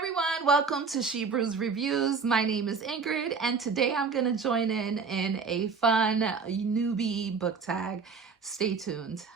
everyone, welcome to She Brews Reviews. My name is Ingrid, and today I'm going to join in a fun newbie book tag. Stay tuned.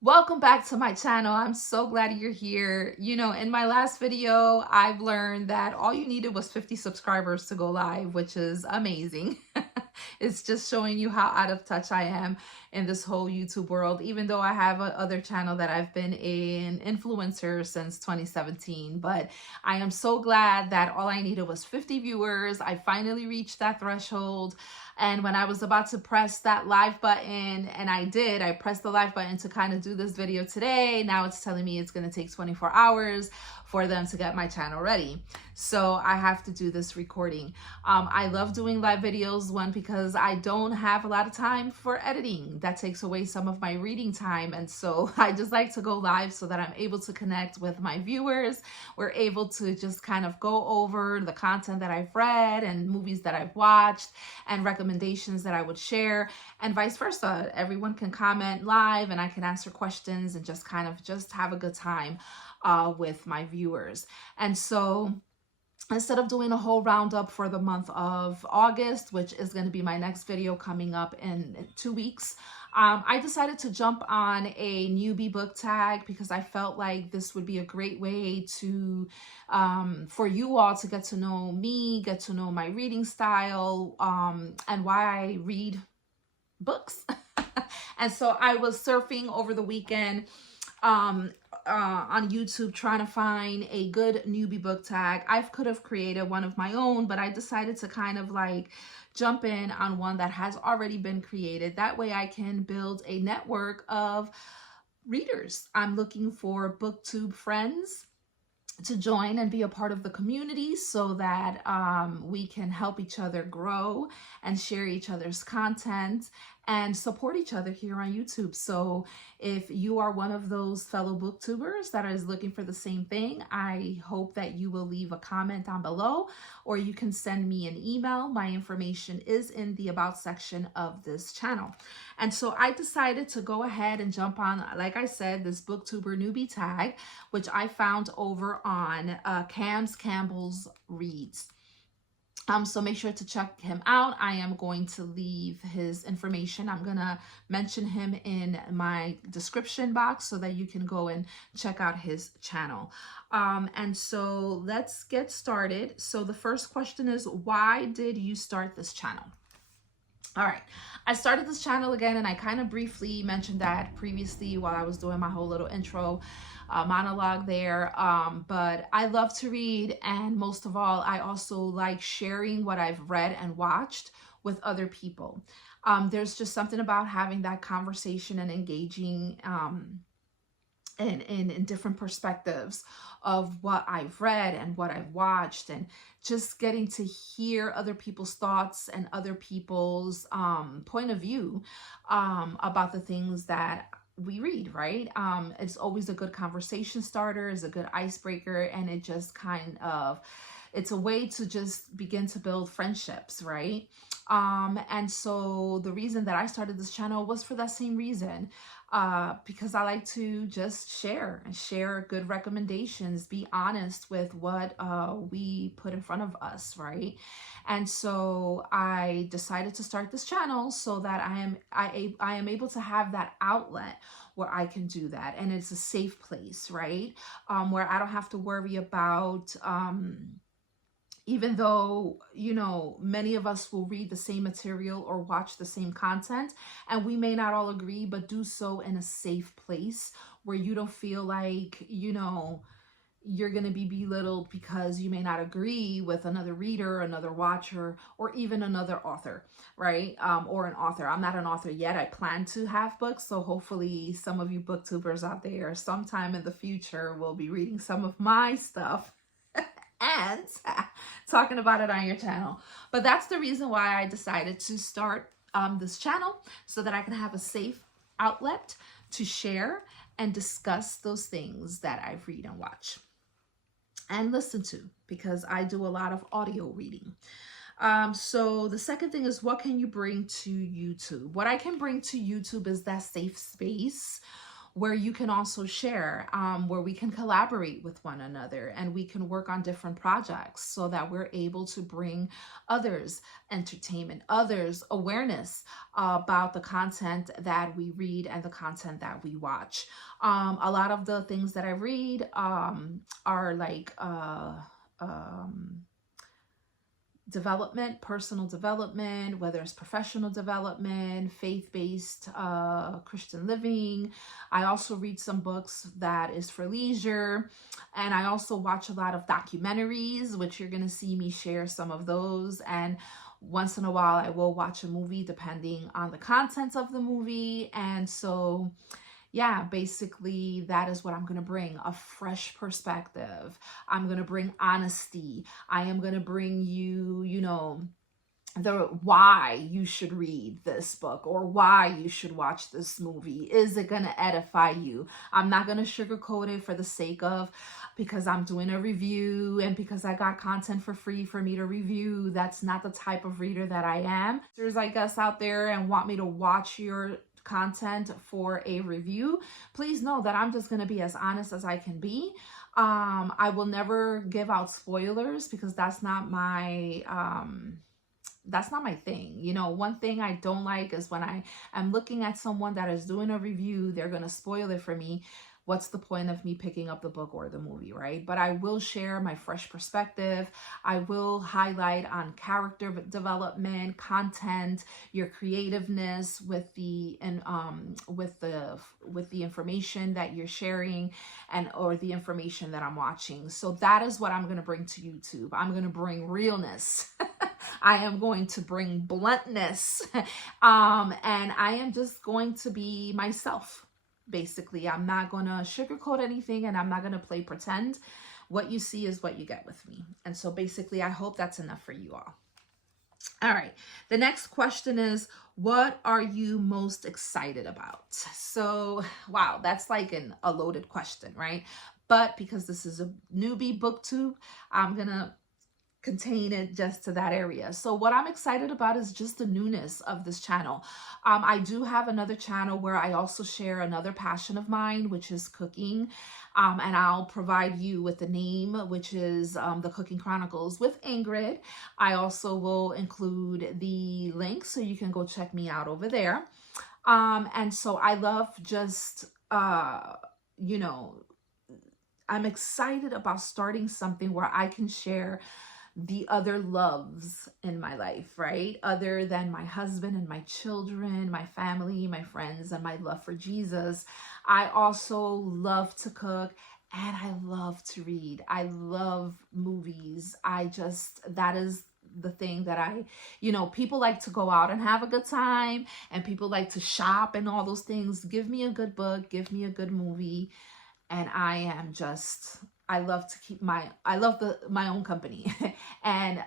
Welcome back to my channel. I'm so glad you're here. You know, in my last video, I've learned that all you needed was 50 subscribers to go live, which is amazing. It's just showing you how out of touch I am in this whole YouTube world, even though I have another channel that I've been an influencer since 2017. But I am so glad that all I needed was 50 viewers. I finally reached that threshold. And when I was about to press that live button, and I pressed the live button to kind of do this video today. Now it's telling me it's going to take 24 hours for them to get my channel ready. So I have to do this recording. I love doing live videos, one, because I don't have a lot of time for editing. That takes away some of my reading time. And so I just like to go live so that I'm able to connect with my viewers. We're able to just kind of go over the content that I've read and movies that I've watched and recommendations that I would share, and vice versa. Everyone can comment live and I can answer questions and just kind of just have a good time with my viewers. And so instead of doing a whole roundup for the month of August, which is going to be my next video coming up in 2 weeks, I decided to jump on a newbie book tag because I felt like this would be a great way to for you all to get to know me, get to know my reading style, and why I read books. And so I was surfing over the weekend on YouTube trying to find a good newbie book tag. I could have created one of my own, but I decided to kind of like jump in on one that has already been created. That way I can build a network of readers. I'm looking for Booktube friends to join and be a part of the community so that we can help each other grow and share each other's content and support each other here on YouTube. So if you are one of those fellow booktubers that is looking for the same thing, I hope that you will leave a comment down below, or you can send me an email. My information is in the about section of this channel. And so I decided to go ahead and jump on, like I said, this booktuber newbie tag, which I found over on Campbell's Reads. So make sure to check him out. I am going to leave his information. I'm going to mention him in my description box so that you can go and check out his channel. And so let's get started. So the first question is, why did you start this channel? All right, I started this channel again, and I kind of briefly mentioned that previously while I was doing my whole little intro monologue there. But I love to read, and most of all, I also like sharing what I've read and watched with other people. There's just something about having that conversation and engaging in different perspectives of what I've read and what I've watched, and just getting to hear other people's thoughts and other people's point of view about the things that we read, right? It's always a good conversation starter, is a good icebreaker, and it just kind of, it's a way to just begin to build friendships, right? And so the reason that I started this channel was for that same reason, because I like to just share good recommendations, be honest with what we put in front of us, right? And so I decided to start this channel so that I am able to have that outlet where I can do that, and it's a safe place, right? Where I don't have to worry about even though, you know, many of us will read the same material or watch the same content, and we may not all agree, but do so in a safe place where you don't feel like, you know, you're going to be belittled because you may not agree with another reader, another watcher, or even another author, right? Or an author. I'm not an author yet. I plan to have books. So hopefully some of you booktubers out there sometime in the future will be reading some of my stuff and talking about it on your channel. But that's the reason why I decided to start this channel, so that I can have a safe outlet to share and discuss those things that I read and watch and listen to, because I do a lot of audio reading. So the second thing is, what can you bring to YouTube? What I can bring to YouTube is that safe space where you can also share, where we can collaborate with one another and we can work on different projects so that we're able to bring others entertainment, others awareness about the content that we read and the content that we watch. A lot of the things that I read are like development, personal development, whether it's professional development, faith-based Christian living. I also read some books that is for leisure, and I also watch a lot of documentaries, which you're going to see me share some of those. And once in a while I will watch a movie depending on the content of the movie. And so yeah, basically that is what I'm going to bring, a fresh perspective. I'm going to bring honesty. I am going to bring you, you know, the why you should read this book or why you should watch this movie. Is it going to edify you? I'm not going to sugarcoat it for the sake of, because I'm doing a review and because I got content for free for me to review. That's not the type of reader that I am. There's, I guess, out there and want me to watch your content for a review. Please know that I'm just going to be as honest as I can be. I will never give out spoilers because that's not my thing. You know, one thing I don't like is when I am looking at someone that is doing a review, they're going to spoil it for me. What's the point of me picking up the book or the movie, right? But I will share my fresh perspective. I will highlight on character development, content, your creativeness with the information that you're sharing and or the information that I'm watching. So that is what I'm going to bring to YouTube. I'm going to bring realness. I am going to bring bluntness. And I am just going to be myself. Basically, I'm not going to sugarcoat anything and I'm not going to play pretend. What you see is what you get with me. And so basically, I hope that's enough for you all. All right. The next question is, what are you most excited about? So, wow, that's like a loaded question, right? But because this is a newbie booktube, I'm going to contain it just to that area. So what I'm excited about is just the newness of this channel. I do have another channel where I also share another passion of mine, which is cooking. And I'll provide you with the name, which is the Cooking Chronicles with Ingrid. I also will include the link so you can go check me out over there. And so I love just, you know, I'm excited about starting something where I can share the other loves in my life, right? Other than my husband and my children, my family, my friends, and my love for Jesus. I also love to cook and I love to read. I love movies. That is the thing that you know, people like to go out and have a good time and people like to shop and all those things. Give me a good book, give me a good movie. And I love to keep my own company. And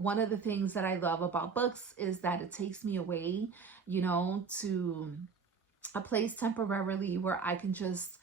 one of the things that I love about books is that it takes me away, you know, to a place temporarily where I can just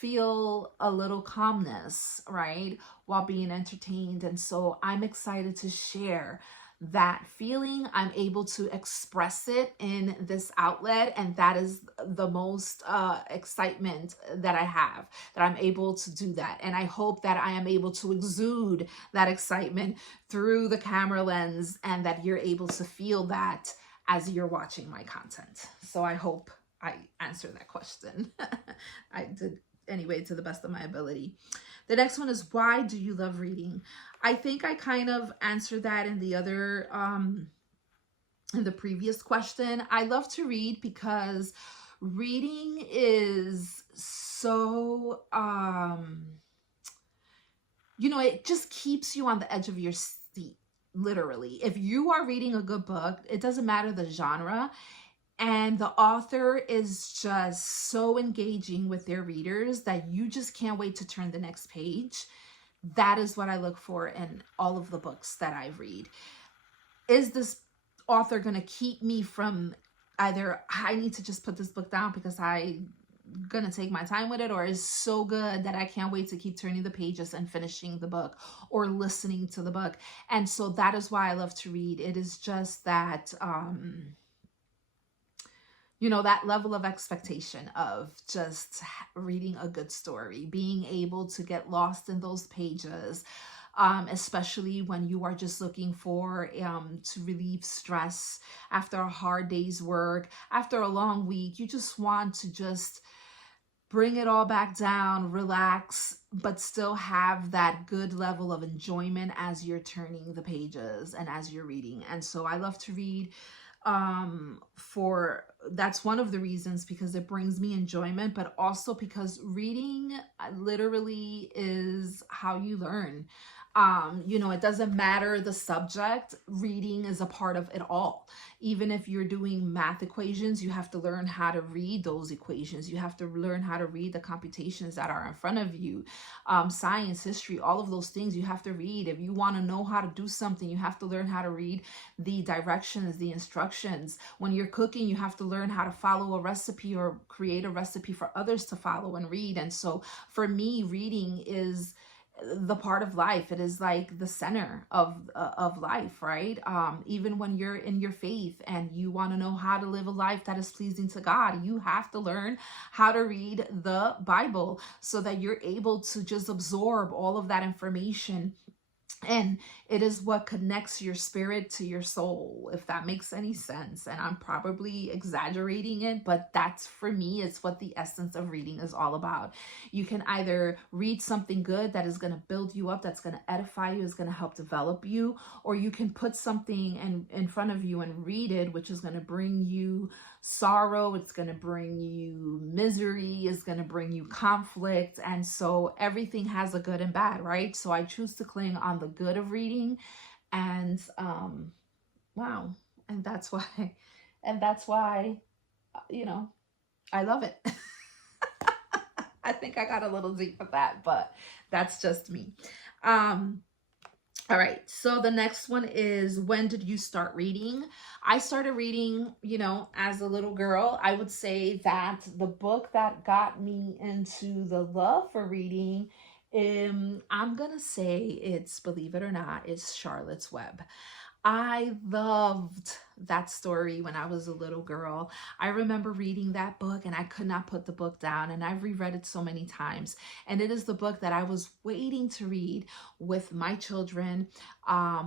feel a little calmness, right, while being entertained. And so I'm excited to share that feeling. I'm able to express it in this outlet, and that is the most excitement that I have, that I'm able to do that. And I hope that I am able to exude that excitement through the camera lens and that you're able to feel that as you're watching my content. So I hope I answered that question. I did anyway, to the best of my ability. The next one is, why do you love reading? I think I kind of answered that in the other, in the previous question. I love to read because reading is so, you know, it just keeps you on the edge of your seat, literally. If you are reading a good book, it doesn't matter the genre, and the author is just so engaging with their readers that you just can't wait to turn the next page. That is what I look for in all of the books that I read. Is this author going to keep me from either, I need to just put this book down because I gonna take my time with it, or is so good that I can't wait to keep turning the pages and finishing the book or listening to the book. And so that is why I love to read. It is just that you know, that level of expectation of just reading a good story, being able to get lost in those pages, especially when you are just looking for to relieve stress after a hard day's work, after a long week. You just want to just bring it all back down, relax, but still have that good level of enjoyment as you're turning the pages and as you're reading. And so I love to read for that's one of the reasons, because it brings me enjoyment, but also because reading literally is how you learn. You know, it doesn't matter the subject, reading is a part of it all. Even if you're doing math equations, you have to learn how to read those equations. You have to learn how to read the computations that are in front of you. Science, history, all of those things you have to read. If you want to know how to do something, you have to learn how to read the directions, the instructions. When you're cooking, you have to learn how to follow a recipe or create a recipe for others to follow and read. And so for me, reading is the part of life. It is like the center of life, right? Even when you're in your faith and you want to know how to live a life that is pleasing to God, you have to learn how to read the Bible so that you're able to just absorb all of that information. And it is what connects your spirit to your soul, if that makes any sense. And I'm probably exaggerating it, but that's, for me, it's what the essence of reading is all about. You can either read something good that is going to build you up, that's going to edify you, is going to help develop you, or you can put something in front of you and read it, which is going to bring you sorrow, it's going to bring you misery, it's going to bring you conflict. And so everything has a good and bad, right? So I choose to cling on the good of reading. And wow, and that's why you know, I love it. I think I got a little deep with that, but that's just me. All right, so the next one is, when did you start reading? I started reading, you know, as a little girl. I would say that the book that got me into the love for reading, I'm gonna say it's, believe it or not, it's Charlotte's Web. I loved that story when I was a little girl. I remember reading that book and I could not put the book down, and I've reread it so many times. And it is the book that I was waiting to read with my children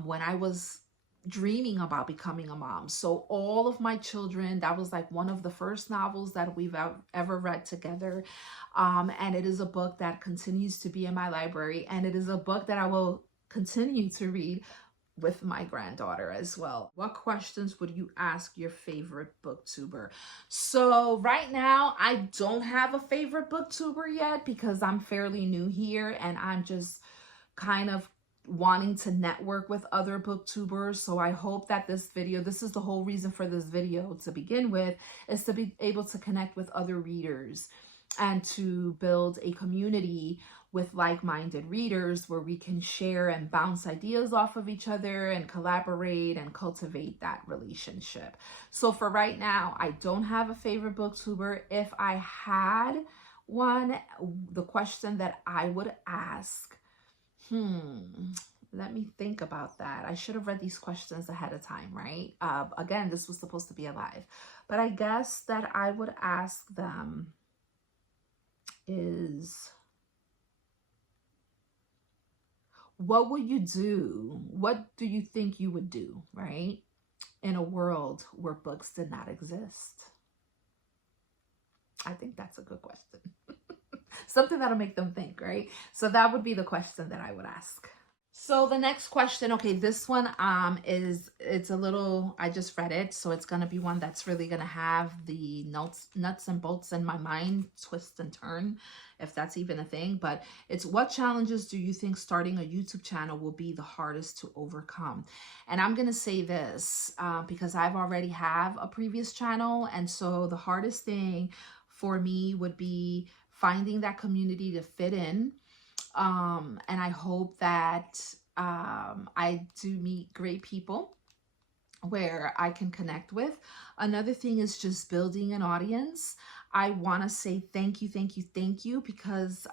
when I was dreaming about becoming a mom. So all of my children, that was like one of the first novels that we've ever read together. And it is a book that continues to be in my library, and it is a book that I will continue to read with my granddaughter as well. What questions would you ask your favorite booktuber? So right now, I don't have a favorite booktuber yet because I'm fairly new here and I'm just kind of wanting to network with other booktubers. So I hope that this video, this is the whole reason for this video to begin with, is to be able to connect with other readers and to build a community with like-minded readers where we can share and bounce ideas off of each other and collaborate and cultivate that relationship. So for right now, I don't have a favorite booktuber. If I had one, the question that I would ask, let me think about that. I should have read these questions ahead of time, right? Again, this was supposed to be a live, but I guess that I would ask them is, what would you do? What do you think you would do, right, in a world where books did not exist? I think that's a good question. Something that'll make them think, right? So that would be the question that I would ask. So the next question, okay, this one it's a little, I just read it, so it's going to be one that's really going to have the nuts and bolts in my mind, twist and turn, if that's even a thing. But it's, what challenges do you think starting a YouTube channel will be the hardest to overcome? And I'm going to say this because I've already have a previous channel, and so the hardest thing for me would be finding that community to fit in. And I hope that I do meet great people where I can connect with. Another thing is just building an audience. I want to say thank you, thank you, thank you, because,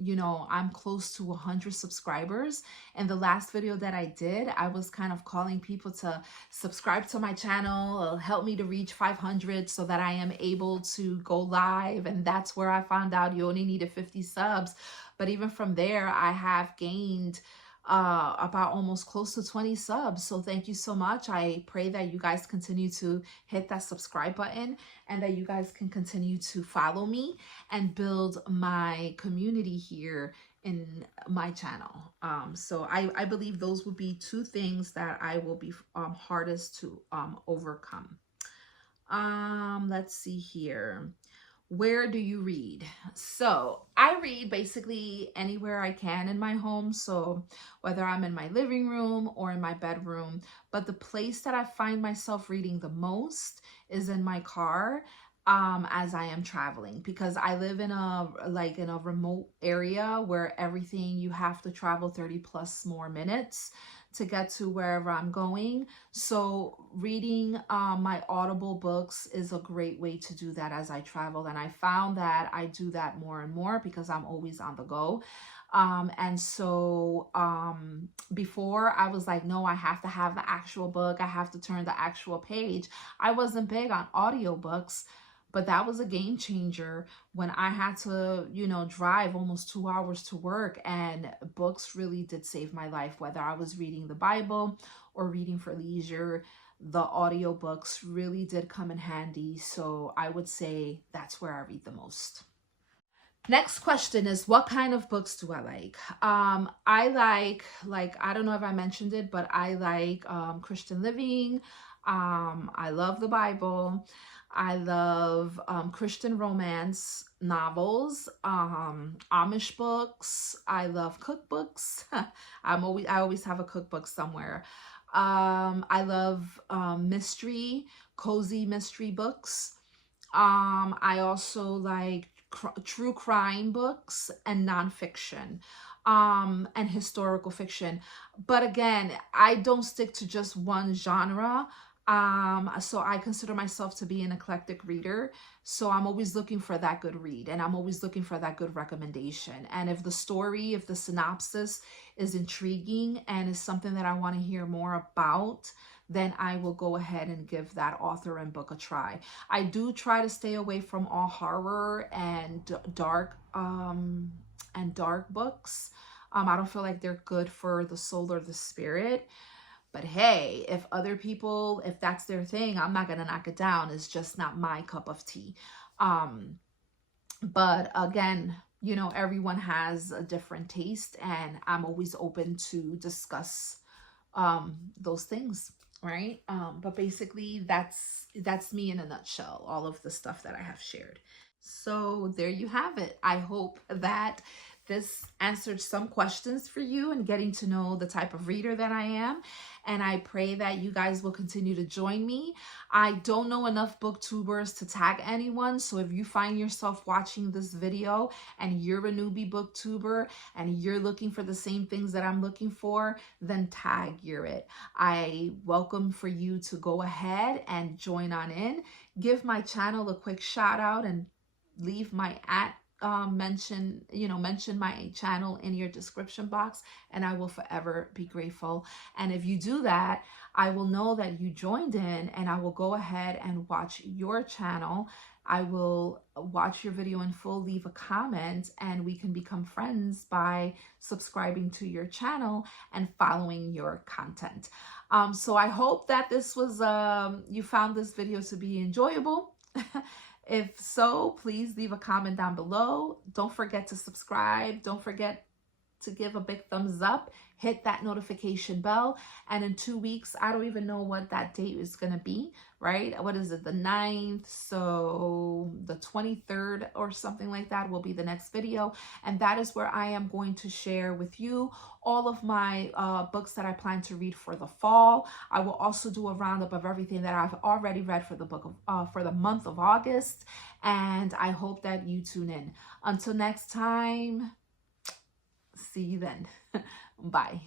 you know, I'm close to 100 subscribers. And the last video that I did, I was kind of calling people to subscribe to my channel, help me to reach 500 so that I am able to go live. And that's where I found out you only needed 50 subs. But even from there, I have gained about almost close to 20 subs. So thank you so much. I pray that you guys continue to hit that subscribe button and that you guys can continue to follow me and build my community here in my channel. So I believe those would be two things that I will be hardest to overcome. Let's see here. Where do you read? So I read basically anywhere I can in my home. So whether I'm in my living room or in my bedroom, but the place that I find myself reading the most is in my car, as I am traveling, because I live in a remote area where everything you have to travel 30 plus more minutes to get to wherever I'm going. So reading my Audible books is a great way to do that as I travel. And I found that I do that more and more because I'm always on the go. And so before I was like, no, I have to have the actual book. I have to turn the actual page. I wasn't big on audiobooks, but that was a game changer when I had to, you know, drive almost 2 hours to work, and books really did save my life. Whether I was reading the Bible or reading for leisure, the audiobooks really did come in handy. So I would say that's where I read the most. Next question is, what kind of books do I like? I like, I don't know if I mentioned it, but I like Christian living. I love the Bible. I love Christian romance novels, Amish books. I love cookbooks. I always have a cookbook somewhere. I love mystery, cozy mystery books. I also like true crime books and nonfiction, and historical fiction. But again, I don't stick to just one genre. So I consider myself to be an eclectic reader. So I'm always looking for that good read, and I'm always looking for that good recommendation. And if the story, if the synopsis is intriguing and is something that I want to hear more about, then I will go ahead and give that author and book a try. I do try to stay away from all horror and dark books. I don't feel like they're good for the soul or the spirit. But hey, if other people, if that's their thing, I'm not going to knock it down. It's just not my cup of tea. But again, you know, everyone has a different taste, and I'm always open to discuss those things, right? But basically that's me in a nutshell, all of the stuff that I have shared. So there you have it. I hope that this answered some questions for you and getting to know the type of reader that I am. And I pray that you guys will continue to join me. I don't know enough booktubers to tag anyone. So if you find yourself watching this video and you're a newbie booktuber and you're looking for the same things that I'm looking for, then tag it. I welcome for you to go ahead and join on in. Give my channel a quick shout out and leave my mention my channel in your description box, and I will forever be grateful. And if you do that, I will know that you joined in, and I will go ahead and watch your channel. I will watch your video in full, leave a comment, and we can become friends by subscribing to your channel and following your content. So I hope that this was you found this video to be enjoyable. If so, please leave a comment down below. Don't forget to subscribe. Don't forget to give a big thumbs up. Hit that notification bell. And in 2 weeks, I don't even know what that date is going to be, right? What is it? The 9th. So the 23rd or something like that will be the next video. And that is where I am going to share with you all of my books that I plan to read for the fall. I will also do a roundup of everything that I've already read for the month of August. And I hope that you tune in. Until next time, see you then. Bye.